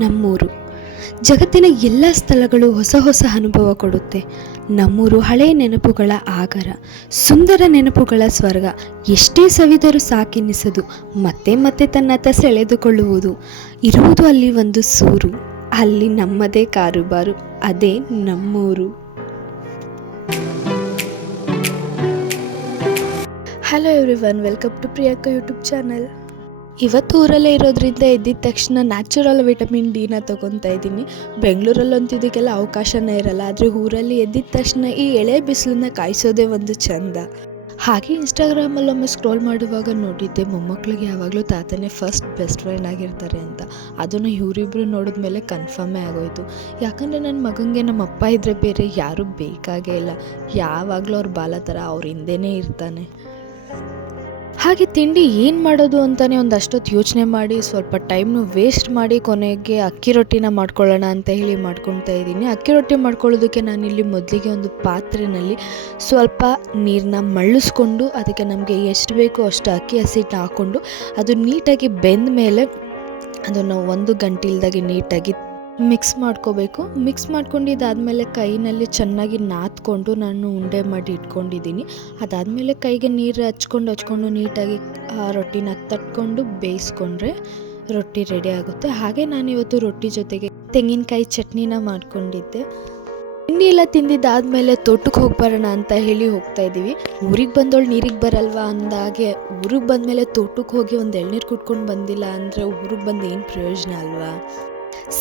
ನಮ್ಮೂರು. ಜಗತ್ತಿನ ಎಲ್ಲ ಸ್ಥಳಗಳು ಹೊಸ ಹೊಸ ಅನುಭವ ಕೊಡುತ್ತೆ. ನಮ್ಮೂರು ಹಳೆಯ ನೆನಪುಗಳ ಆಗರ, ಸುಂದರ ನೆನಪುಗಳ ಸ್ವರ್ಗ. ಎಷ್ಟೇ ಸವಿದರೂ ಸಾಕೆನಿಸದು, ಮತ್ತೆ ಮತ್ತೆ ತನ್ನತ್ತ ಸೆಳೆದುಕೊಳ್ಳುವುದು. ಇರುವುದು ಅಲ್ಲಿ ಒಂದು ಸೂರು, ಅಲ್ಲಿ ನಮ್ಮದೇ ಕಾರುಬಾರು, ಅದೇ ನಮ್ಮೂರು. Hello everyone, welcome to Priyanka YouTube channel. ಇವತ್ತು ಊರಲ್ಲೇ ಇರೋದ್ರಿಂದ ಎದ್ದಿದ ತಕ್ಷಣ ನ್ಯಾಚುರಲ್ ವಿಟಮಿನ್ ಡಿನ ತೊಗೊತಾ ಇದ್ದೀನಿ. ಬೆಂಗಳೂರಲ್ಲಂತೂ ಇದಕ್ಕೆಲ್ಲ ಅವಕಾಶನೇ ಇರಲ್ಲ, ಆದರೆ ಊರಲ್ಲಿ ಎದ್ದಿದ ತಕ್ಷಣ ಈ ಎಳೆ ಬಿಸಿಲನ್ನ ಕಾಯಿಸೋದೇ ಒಂದು ಚಂದ. ಹಾಗೆ ಇನ್ಸ್ಟಾಗ್ರಾಮಲ್ಲೊಮ್ಮೆ ಸ್ಕ್ರೋಲ್ ಮಾಡುವಾಗ ನೋಡಿದ್ದೆ, ಮೊಮ್ಮಕ್ಕಳಿಗೆ ಯಾವಾಗಲೂ ತಾತನೇ ಫಸ್ಟ್ ಬೆಸ್ಟ್ ಫ್ರೆಂಡ್ ಆಗಿರ್ತಾರೆ ಅಂತ. ಅದನ್ನು ಇವರಿಬ್ಬರು ನೋಡಿದ್ಮೇಲೆ ಕನ್ಫರ್ಮೇ ಆಗೋಯಿತು. ಯಾಕಂದರೆ ನನ್ನ ಮಗನಿಗೆ ನಮ್ಮ ಅಪ್ಪ ಇದ್ದರೆ ಬೇರೆ ಯಾರೂ ಬೇಕಾಗೇ ಇಲ್ಲ. ಯಾವಾಗಲೂ ಅವ್ರ ಬಾಲ ಥರ ಅವ್ರ ಹಿಂದೆನೇ ಇರ್ತಾನೆ. ಹಾಗೆ ತಿಂಡಿ ಏನು ಮಾಡೋದು ಅಂತಲೇ ಒಂದಷ್ಟೊತ್ತು ಯೋಚನೆ ಮಾಡಿ, ಸ್ವಲ್ಪ ಟೈಮ್ನು ವೇಸ್ಟ್ ಮಾಡಿ, ಕೊನೆಗೆ ಅಕ್ಕಿ ರೊಟ್ಟಿನ ಮಾಡ್ಕೊಳ್ಳೋಣ ಅಂತ ಹೇಳಿ ಮಾಡ್ಕೊತಾ ಇದ್ದೀನಿ. ಅಕ್ಕಿ ರೊಟ್ಟಿ ಮಾಡ್ಕೊಳ್ಳೋದಕ್ಕೆ ನಾನಿಲ್ಲಿ ಮೊದಲಿಗೆ ಒಂದು ಪಾತ್ರೆಯಲ್ಲಿ ಸ್ವಲ್ಪ ನೀರನ್ನ ಮಳ್ಳಿಸ್ಕೊಂಡು, ಅದಕ್ಕೆ ನಮಗೆ ಎಷ್ಟು ಬೇಕೋ ಅಷ್ಟು ಅಕ್ಕಿ ಹಸಿಟ್ಟನ್ನ ಹಾಕ್ಕೊಂಡು, ಅದು ನೀಟಾಗಿ ಬೆಂದ ಮೇಲೆ ಅದನ್ನು 1 ಗಂಟೆ ಇಲ್ದಾಗೆ ನೀಟಾಗಿ ಮಿಕ್ಸ್ ಮಾಡ್ಕೋಬೇಕು. ಮಿಕ್ಸ್ ಮಾಡ್ಕೊಂಡಿದ್ದಾದಮೇಲೆ ಕೈನಲ್ಲಿ ಚೆನ್ನಾಗಿ ನಾದ್ಕೊಂಡು ನಾನು ಉಂಡೆ ಮಾಡಿ ಇಟ್ಕೊಂಡಿದ್ದೀನಿ. ಅದಾದಮೇಲೆ ಕೈಗೆ ನೀರು ಹಚ್ಕೊಂಡು ನೀಟಾಗಿ ಆ ರೊಟ್ಟಿನ ತಟ್ಕೊಂಡು ಬೇಯಿಸ್ಕೊಂಡ್ರೆ ರೊಟ್ಟಿ ರೆಡಿ ಆಗುತ್ತೆ. ಹಾಗೆ ನಾನಿವತ್ತು ರೊಟ್ಟಿ ಜೊತೆಗೆ ತೆಂಗಿನಕಾಯಿ ಚಟ್ನಿನ ಮಾಡ್ಕೊಂಡಿದ್ದೆ. ತಿಂಡಿ ಎಲ್ಲ ತಿಂದಿದ್ದಾದಮೇಲೆ ತೋಟಕ್ಕೆ ಹೋಗಿ ಬರೋಣ ಅಂತ ಹೇಳಿ ಹೋಗ್ತಾ ಇದ್ದೀವಿ. ಊರಿಗೆ ಬಂದವಳು ನೀರಿಗೆ ಬರಲ್ವಾ ಅಂದಾಗೆ, ಊರಿಗೆ ಬಂದಮೇಲೆ ತೋಟಕ್ಕೆ ಹೋಗಿ ಒಂದು ಎಳ್ನೀರು ಕುಟ್ಕೊಂಡು ಬಂದಿಲ್ಲ ಅಂದರೆ ಊರಿಗೆ ಬಂದು ಏನು ಪ್ರಯೋಜನ ಅಲ್ವಾ.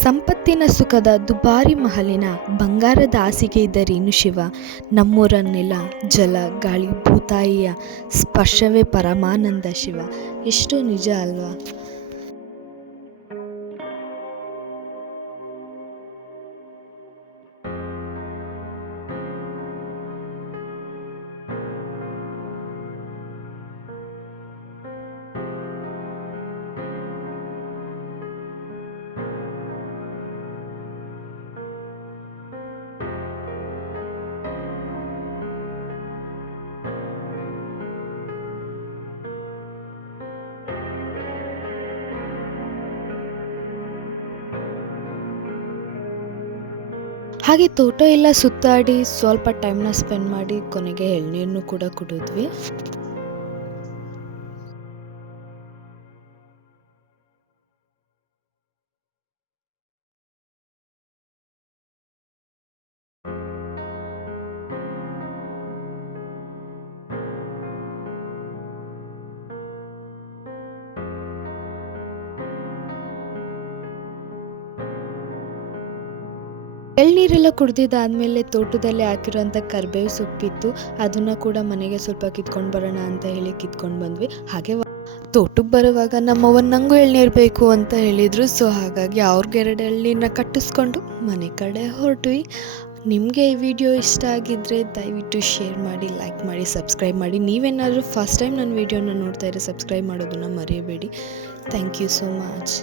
ಸಂಪತ್ತಿನ ಸುಖದ ದುಬಾರಿ ಮಹಲಿನ ಬಂಗಾರದ ಹಾಸಿಗೆ ಇದ್ದರೇನು ಶಿವ, ನಮ್ಮೂರನ್ನೆಲ್ಲ ಜಲ ಗಾಳಿ ಭೂತಾಯಿಯ ಸ್ಪರ್ಶವೇ ಪರಮಾನಂದ ಶಿವ. ಎಷ್ಟು ನಿಜ ಅಲ್ವಾ. ಹಾಗೆ ತೋಟ ಎಲ್ಲ ಸುತ್ತಾಡಿ ಸ್ವಲ್ಪ ಟೈಮ್ನ ಸ್ಪೆಂಡ್ ಮಾಡಿ ಕೊನೆಗೆ ಎಳ್ನೀರನ್ನು ಕೂಡ ಕುಡಿದ್ವಿ. ಎಳ್ನೀರೆಲ್ಲ ಕುಡ್ದಿದ್ದಾದಮೇಲೆ ತೋಟದಲ್ಲಿ ಹಾಕಿರೋಂಥ ಕರಿಬೇವು ಸೊಪ್ಪಿತ್ತು, ಅದನ್ನು ಕೂಡ ಮನೆಗೆ ಸ್ವಲ್ಪ ಕಿತ್ಕೊಂಡು ಬರೋಣ ಅಂತ ಹೇಳಿ ಕಿತ್ಕೊಂಡು ಬಂದ್ವಿ. ಹಾಗೆ ತೋಟಕ್ಕೆ ಬರುವಾಗ ನಮ್ಮವ್ವ ನಂಗೂ ಎಳ್ನೀರು ಬೇಕು ಅಂತ ಹೇಳಿದರು. ಸೊ ಹಾಗಾಗಿ ಅವ್ರಿಗೆ 2 ಎಳ್ನೀರನ್ನ ಕಟ್ಟಿಸ್ಕೊಂಡು ಮನೆ ಕಡೆ ಹೊರಟ್ವಿ. ನಿಮಗೆ ಈ ವಿಡಿಯೋ ಇಷ್ಟ ಆಗಿದ್ದರೆ ದಯವಿಟ್ಟು ಶೇರ್ ಮಾಡಿ, ಲೈಕ್ ಮಾಡಿ, ಸಬ್ಸ್ಕ್ರೈಬ್ ಮಾಡಿ. ನೀವೇನಾದರೂ ಫಸ್ಟ್ ಟೈಮ್ ನನ್ನ ವಿಡಿಯೋನ ನೋಡ್ತಾ ಇದ್ರೆ ಸಬ್ಸ್ಕ್ರೈಬ್ ಮಾಡೋದನ್ನು ಮರೆಯಬೇಡಿ. Thank you so much.